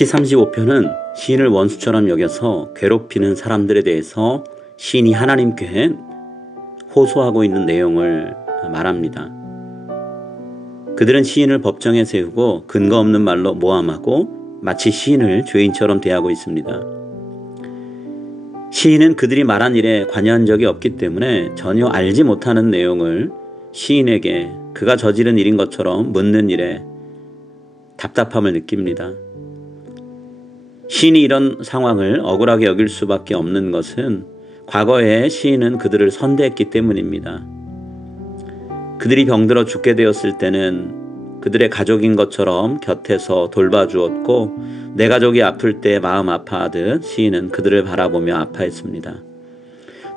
시 35편은 시인을 원수처럼 여겨서 괴롭히는 사람들에 대해서 시인이 하나님께 호소하고 있는 내용을 말합니다. 그들은 시인을 법정에 세우고 근거 없는 말로 모함하고 마치 시인을 죄인처럼 대하고 있습니다. 시인은 그들이 말한 일에 관여한 적이 없기 때문에 전혀 알지 못하는 내용을 시인에게 그가 저지른 일인 것처럼 묻는 일에 답답함을 느낍니다. 시인이 이런 상황을 억울하게 여길 수밖에 없는 것은 과거에 시인은 그들을 선대했기 때문입니다. 그들이 병들어 죽게 되었을 때는 그들의 가족인 것처럼 곁에서 돌봐주었고 내 가족이 아플 때 마음 아파하듯 시인은 그들을 바라보며 아파했습니다.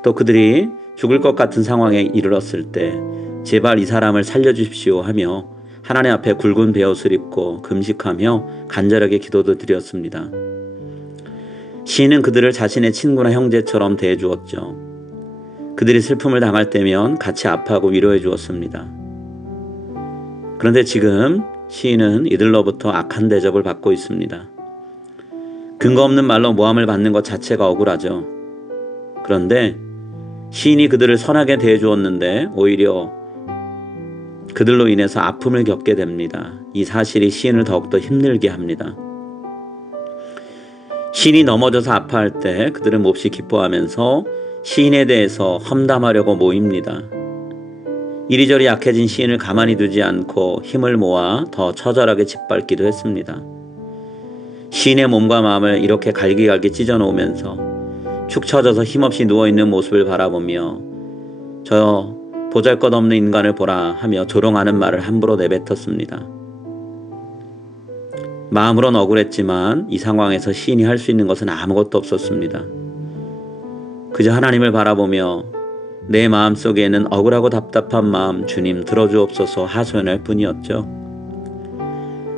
또 그들이 죽을 것 같은 상황에 이르렀을 때 제발 이 사람을 살려주십시오 하며 하나님 앞에 굵은 베옷을 입고 금식하며 간절하게 기도도 드렸습니다. 시인은 그들을 자신의 친구나 형제처럼 대해주었죠. 그들이 슬픔을 당할 때면 같이 아파하고 위로해 주었습니다. 그런데 지금 시인은 이들로부터 악한 대접을 받고 있습니다. 근거 없는 말로 모함을 받는 것 자체가 억울하죠. 그런데 시인이 그들을 선하게 대해주었는데 오히려 그들로 인해서 아픔을 겪게 됩니다. 이 사실이 시인을 더욱더 힘들게 합니다. 시인이 넘어져서 아파할 때 그들은 몹시 기뻐하면서 시인에 대해서 험담하려고 모입니다. 이리저리 약해진 시인을 가만히 두지 않고 힘을 모아 더 처절하게 짓밟기도 했습니다. 시인의 몸과 마음을 이렇게 갈기갈기 찢어놓으면서 축 처져서 힘없이 누워있는 모습을 바라보며 저 보잘것없는 인간을 보라 하며 조롱하는 말을 함부로 내뱉었습니다. 마음으론 억울했지만 이 상황에서 시인이 할 수 있는 것은 아무것도 없었습니다. 그저 하나님을 바라보며 내 마음속에는 억울하고 답답한 마음 주님 들어주옵소서 하소연할 뿐이었죠.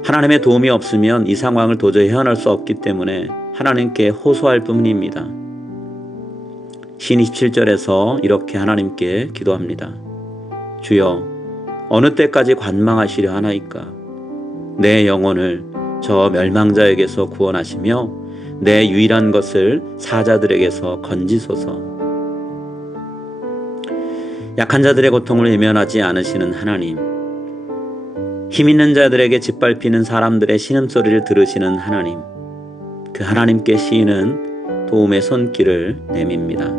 하나님의 도움이 없으면 이 상황을 도저히 헤어날 수 없기 때문에 하나님께 호소할 뿐입니다. 시인 27절에서 이렇게 하나님께 기도합니다. 주여 어느 때까지 관망하시려 하나이까. 내 영혼을 저 멸망자에게서 구원하시며 내 유일한 것을 사자들에게서 건지소서. 약한 자들의 고통을 외면하지 않으시는 하나님, 힘 있는 자들에게 짓밟히는 사람들의 신음소리를 들으시는 하나님, 그 하나님께 시인은 도움의 손길을 내밉니다.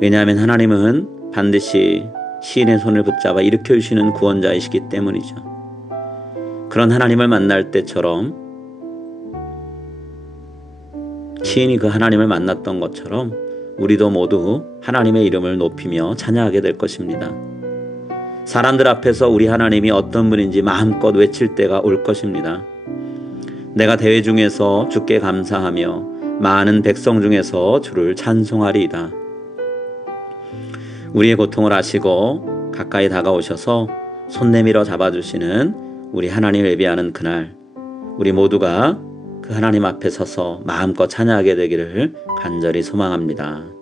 왜냐하면 하나님은 반드시 시인의 손을 붙잡아 일으켜 주시는 구원자이시기 때문이죠. 그런 하나님을 만날 때처럼 시인이 그 하나님을 만났던 것처럼 우리도 모두 하나님의 이름을 높이며 찬양하게 될 것입니다. 사람들 앞에서 우리 하나님이 어떤 분인지 마음껏 외칠 때가 올 것입니다. 내가 대회 중에서 주께 감사하며 많은 백성 중에서 주를 찬송하리이다. 우리의 고통을 아시고 가까이 다가오셔서 손 내밀어 잡아주시는 우리 하나님 예배하는 그날, 우리 모두가 그 하나님 앞에 서서 마음껏 찬양하게 되기를 간절히 소망합니다.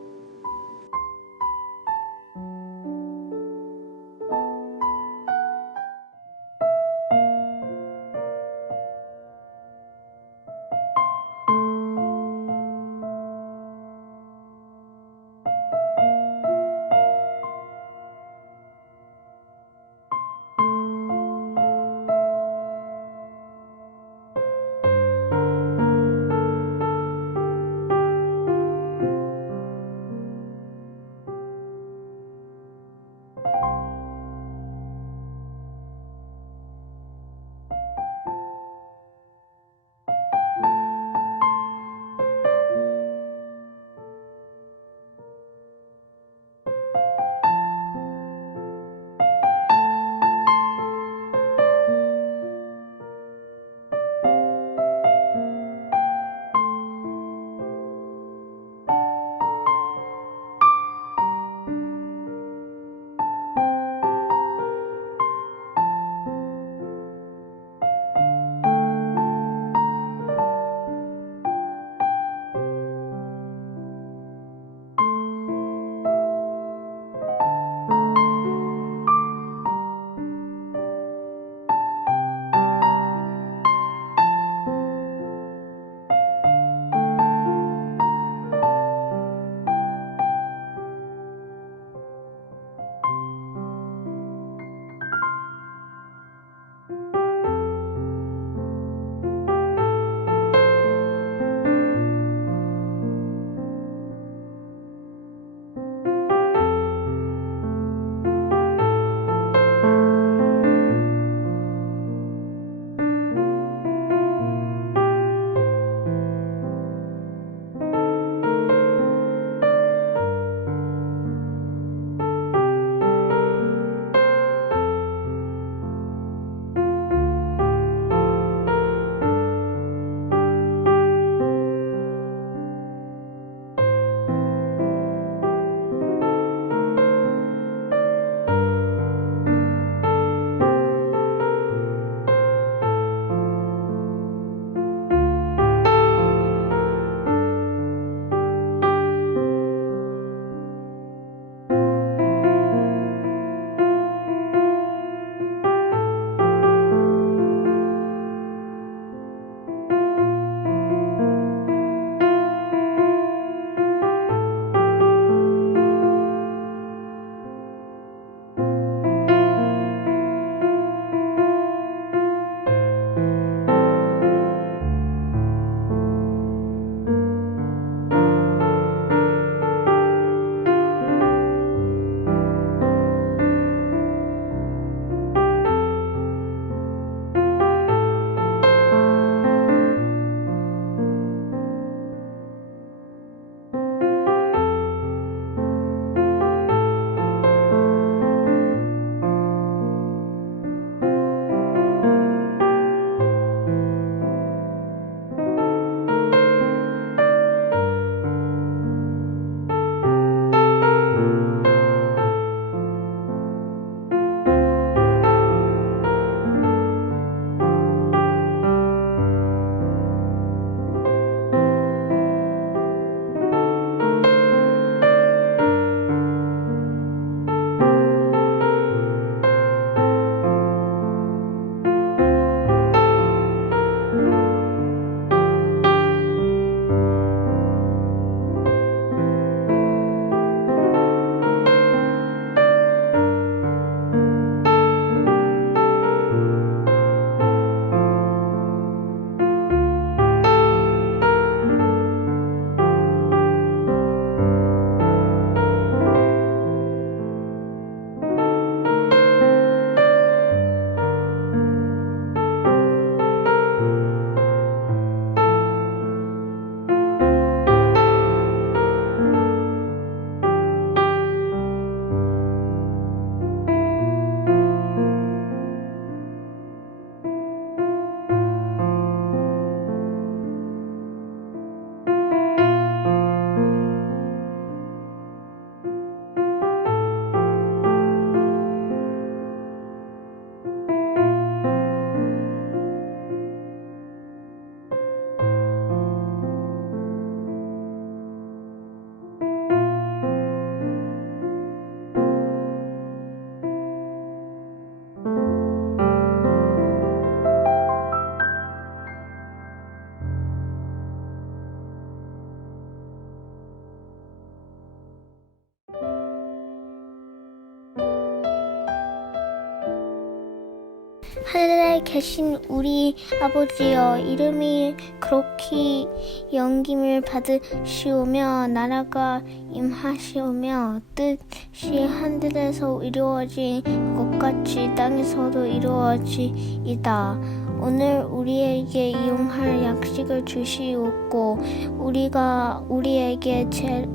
하늘에 계신 우리 아버지여, 이름이 그렇게 영김을 받으시오며 나라가 임하시오며 뜻이 하늘에서 이루어진 것 같이 땅에서도 이루어지이다. 오늘 우리에게 이용할 약식을 주시옵고 우리가 우리에게 죄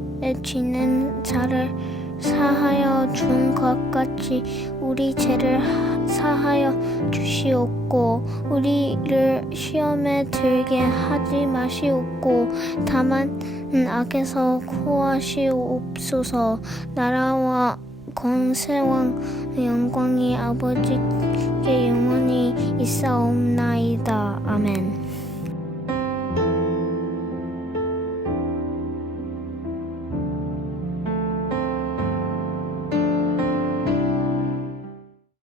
지는 자를 사하여 준 것 같이 우리 죄를 사하여 주시옵고 우리를 시험에 들게 하지 마시옵고 다만 악에서 구하시옵소서. 나라와 권세와 영광이 아버지께 영원히 있사옵나이다. 아멘.